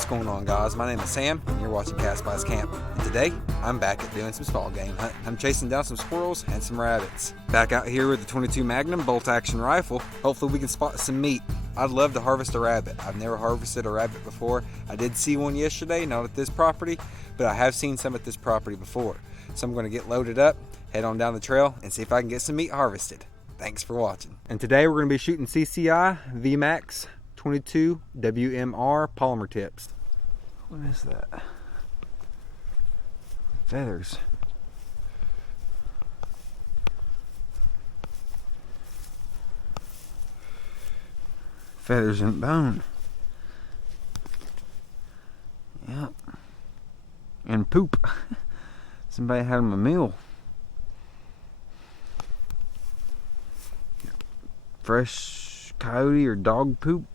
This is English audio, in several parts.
What's going on, guys? My name is Sam, and you're watching Cast By's Camp. And today, I'm back at doing some small game hunt. I'm chasing down some squirrels and some rabbits. Back out here with the 22 Magnum bolt-action rifle. Hopefully we can spot some meat. I'd love to harvest a rabbit. I've never harvested a rabbit before. I did see one yesterday, not at this property, but I have seen some at this property before. So I'm going to get loaded up, head on down the trail, and see if I can get some meat harvested. Thanks for watching. And today we're going to be shooting CCI VMAX 22 WMR polymer tips. What is that? Feathers. Feathers and bone. Yep. And poop. Somebody had them a meal. Fresh coyote or dog poop.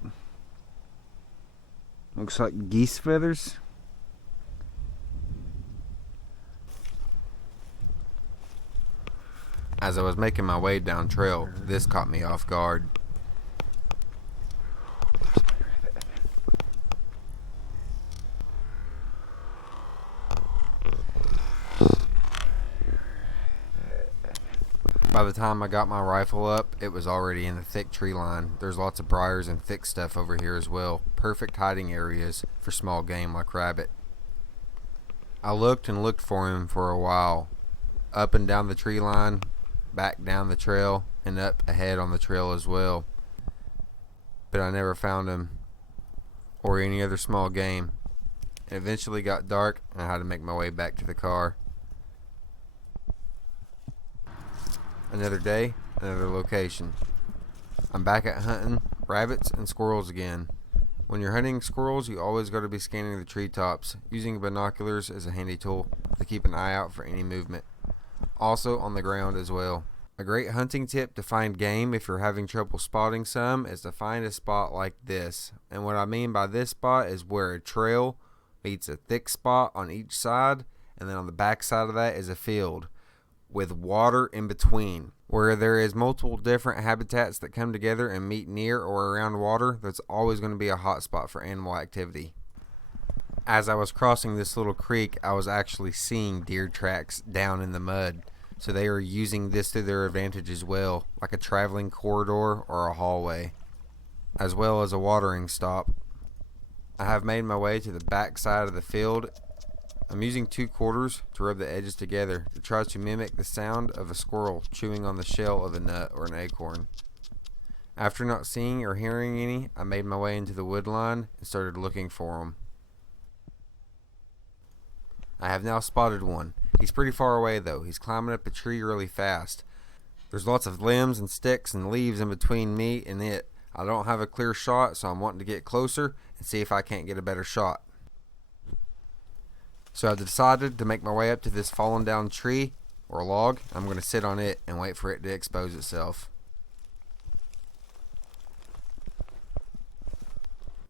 Looks like geese feathers. As I was making my way down trail, this caught me off guard. By the time I got my rifle up, it was already in the thick tree line. There's lots of briars and thick stuff over here as well. Perfect hiding areas for small game like rabbit. I looked and looked for him for a while. Up and down the tree line, back down the trail, and up ahead on the trail as well. But I never found him or any other small game. It eventually got dark and I had to make my way back to the car. Another day, another location. I'm back at hunting rabbits and squirrels again. When you're hunting squirrels, you always got to be scanning the treetops. Using binoculars is a handy tool to keep an eye out for any movement. Also on the ground as well. A great hunting tip to find game if you're having trouble spotting some is to find a spot like this. And what I mean by this spot is where a trail meets a thick spot on each side, and then on the back side of that is a field with water in between. Where there is multiple different habitats that come together and meet near or around water, that's always going to be a hot spot for animal activity. As I was crossing this little creek, I was actually seeing deer tracks down in the mud. So they are using this to their advantage as well, like a traveling corridor or a hallway, as well as a watering stop. I have made my way to the back side of the field. I'm using 2 quarters to rub the edges together to try to mimic the sound of a squirrel chewing on the shell of a nut or an acorn. After not seeing or hearing any, I made my way into the wood line and started looking for them. I have now spotted one. He's pretty far away though. He's climbing up a tree really fast. There's lots of limbs and sticks and leaves in between me and it. I don't have a clear shot, so I'm wanting to get closer and see if I can't get a better shot. So I decided to make my way up to this fallen down tree or log. I'm going to sit on it and wait for it to expose itself.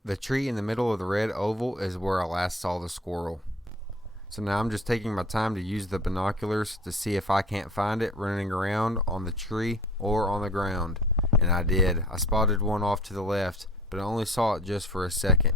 The tree in the middle of the red oval is where I last saw the squirrel. So now I'm just taking my time to use the binoculars to see if I can't find it running around on the tree or on the ground. And I did. I spotted one off to the left, but I only saw it just for a second.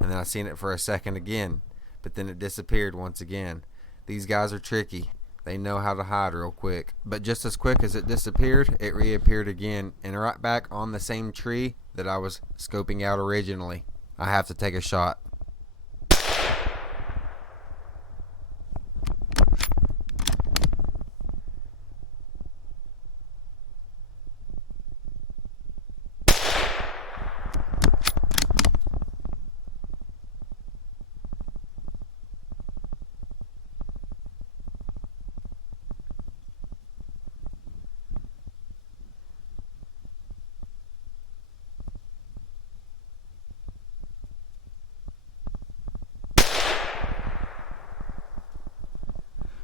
And then I seen it for a second again. But then it disappeared once again. These guys are tricky. They know how to hide real quick. But just as quick as it disappeared, it reappeared again and right back on the same tree that I was scoping out originally. I have to take a shot.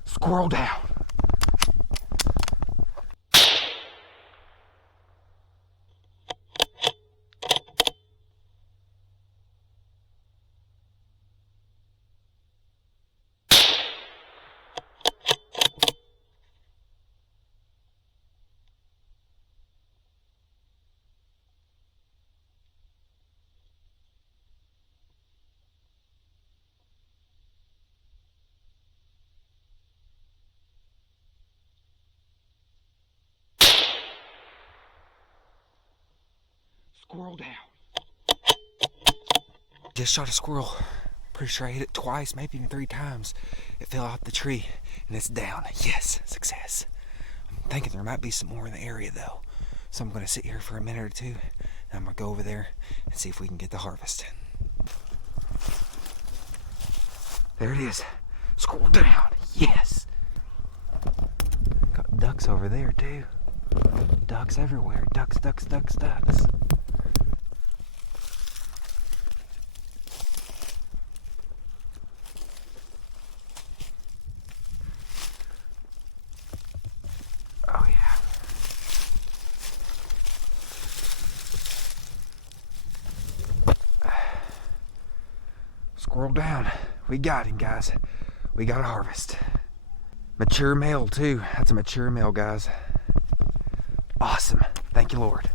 Squirrel down. Squirrel down. Just shot a squirrel. Pretty sure I hit it twice, maybe even 3 times. It fell off the tree and it's down. Yes, success. I'm thinking there might be some more in the area though. So I'm gonna sit here for a minute or two and I'm gonna go over there and see if we can get the harvest. There it is. Squirrel down. Yes. Got ducks over there too. Ducks everywhere. Ducks, ducks, ducks, ducks. Oh yeah. Squirrel down. We got him, guys. We got a harvest. Mature male too. That's a mature male, guys. Awesome. Thank you, Lord.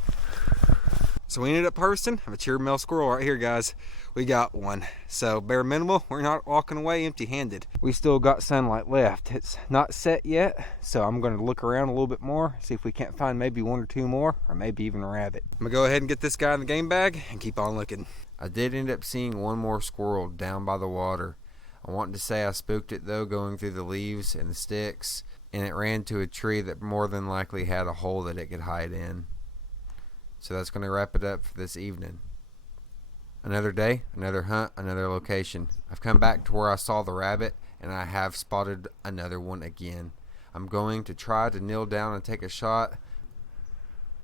So we ended up harvesting a mature male squirrel right here, guys. We got one. So bare minimal, we're not walking away empty-handed. We still got sunlight left. It's not set yet, so I'm gonna look around a little bit more, see if we can't find maybe 1 or 2 more, or maybe even a rabbit. I'm gonna go ahead and get this guy in the game bag and keep on looking. I did end up seeing one more squirrel down by the water. I want to say I spooked it though, going through the leaves and the sticks, and it ran to a tree that more than likely had a hole that it could hide in. So that's going to wrap it up for this evening. Another day, another hunt, another location. I've come back to where I saw the rabbit, and I have spotted another one again. I'm going to try to kneel down and take a shot,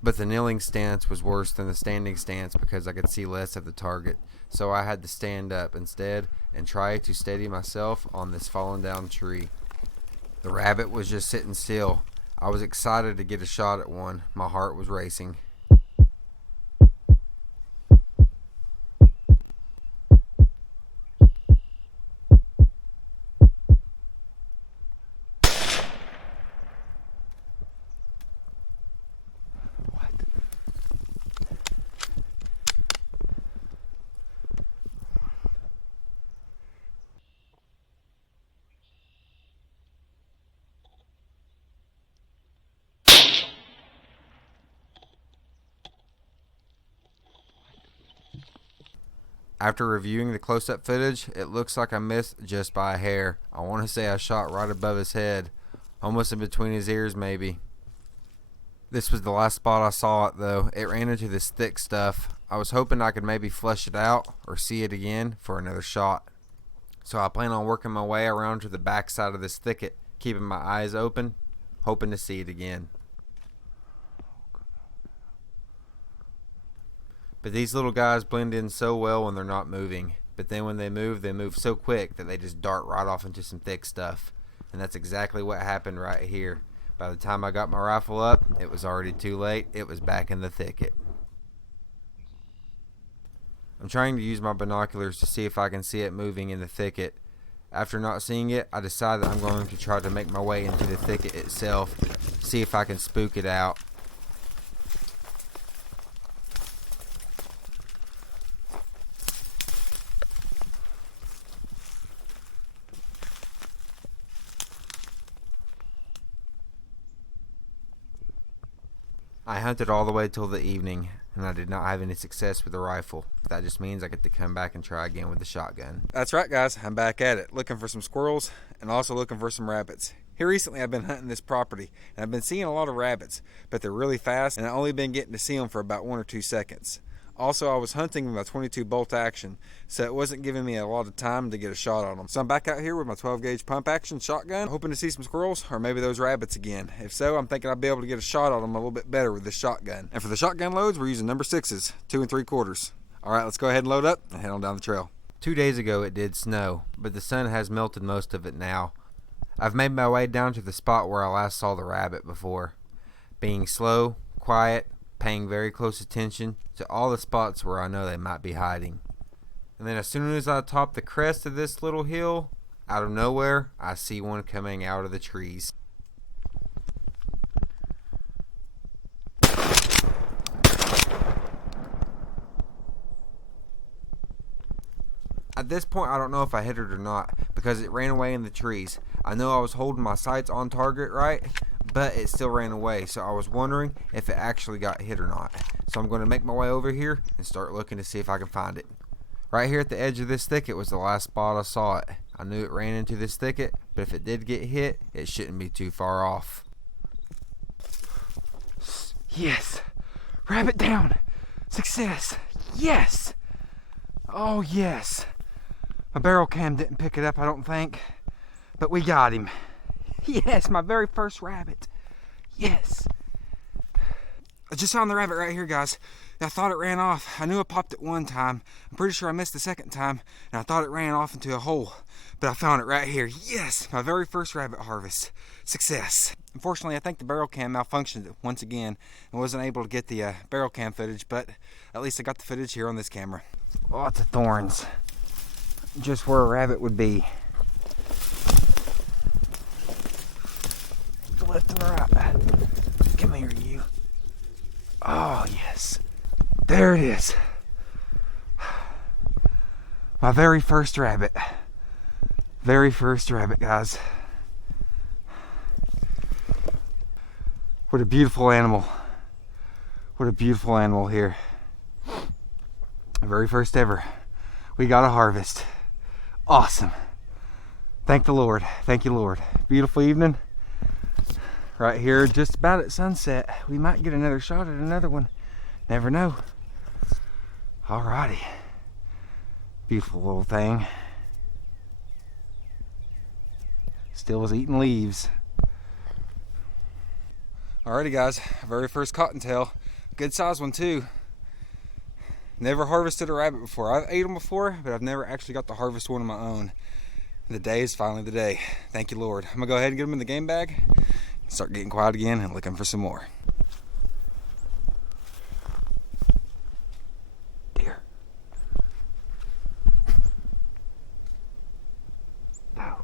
but the kneeling stance was worse than the standing stance because I could see less of the target. So I had to stand up instead and try to steady myself on this fallen down tree. The rabbit was just sitting still. I was excited to get a shot at one. My heart was racing. After reviewing the close-up footage, it looks like I missed just by a hair. I want to say I shot right above his head, almost in between his ears maybe. This was the last spot I saw it though. It ran into this thick stuff. I was hoping I could maybe flush it out or see it again for another shot. So I plan on working my way around to the back side of this thicket, keeping my eyes open, hoping to see it again. But these little guys blend in so well when they're not moving. But then when they move so quick that they just dart right off into some thick stuff. And that's exactly what happened right here. By the time I got my rifle up, it was already too late. It was back in the thicket. I'm trying to use my binoculars to see if I can see it moving in the thicket. After not seeing it, I decide that I'm going to try to make my way into the thicket itself, see if I can spook it out. I hunted all the way till the evening, and I did not have any success with the rifle. That just means I get to come back and try again with the shotgun. That's right, guys. I'm back at it, looking for some squirrels and also looking for some rabbits. Here recently, I've been hunting this property, and I've been seeing a lot of rabbits, but they're really fast, and I've only been getting to see them for about 1 or 2 seconds. Also, I was hunting with my 22 bolt action, so it wasn't giving me a lot of time to get a shot on them. So I'm back out here with my 12 gauge pump action shotgun, hoping to see some squirrels or maybe those rabbits again. If so, I'm thinking I'll be able to get a shot on them a little bit better with this shotgun. And for the shotgun loads, we're using number 6s, 2 3/4. All right, let's go ahead and load up and head on down the trail. 2 days ago it did snow, but the sun has melted most of it now. I've made my way down to the spot where I last saw the rabbit before. Being slow, quiet, paying very close attention to all the spots where I know they might be hiding. And then as soon as I top the crest of this little hill, out of nowhere, I see one coming out of the trees. At this point, I don't know if I hit it or not because it ran away in the trees. I know I was holding my sights on target right, but it still ran away, so I was wondering if it actually got hit or not. So I'm going to make my way over here and start looking to see if I can find it. Right here at the edge of this thicket was the last spot I saw it. I knew it ran into this thicket, but if it did get hit, it shouldn't be too far off. Yes. Rabbit down. Success. Yes. Oh, yes. My barrel cam didn't pick it up, I don't think. But we got him. Yes, my very first rabbit. Yes. I just found the rabbit right here, guys. I thought it ran off. I knew I popped it one time. I'm pretty sure I missed the second time, and I thought it ran off into a hole. But I found it right here. Yes, my very first rabbit harvest. Success. Unfortunately, I think the barrel cam malfunctioned once again and wasn't able to get the barrel cam footage, but at least I got the footage here on this camera. Lots of thorns. Just where a rabbit would be. Left and right. Come here, you. Oh, yes. There it is. My very first rabbit. Very first rabbit, guys. What a beautiful animal. What a beautiful animal here. Very first ever. We got a harvest. Awesome. Thank the Lord. Thank you, Lord. Beautiful evening. Right here, just about at sunset. We might get another shot at another one. Never know. Alrighty. Beautiful little thing. Still was eating leaves. Alrighty, guys. Very first cottontail. Good size one too. Never harvested a rabbit before. I've ate them before, but I've never actually got to harvest one of my own. The day is finally the day. Thank you, Lord. I'm gonna go ahead and get them in the game bag. Start getting quiet again and looking for some more. Deer. No.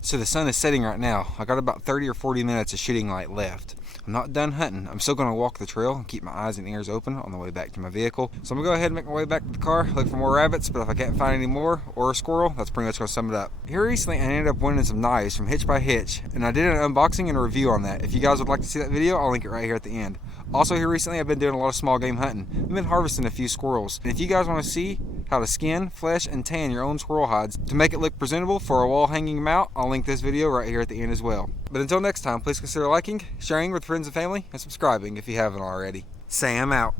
So the sun is setting right now. I got about 30 or 40 minutes of shooting light left. I'm not done hunting. I'm still going to walk the trail and keep my eyes and ears open on the way back to my vehicle. So I'm going to go ahead and make my way back to the car, look for more rabbits, but if I can't find any more or a squirrel, that's pretty much going to sum it up. Here recently I ended up winning some knives from Hitch by Hitch, and I did an unboxing and a review on that. If you guys would like to see that video, I'll link it right here at the end. Also here recently I've been doing a lot of small game hunting. I've been harvesting a few squirrels. And if you guys want to see how to skin, flesh, and tan your own squirrel hides to make it look presentable for a wall hanging mount, I'll link this video right here at the end as well. But until next time, please consider liking, sharing with friends and family, and subscribing if you haven't already. Sam out.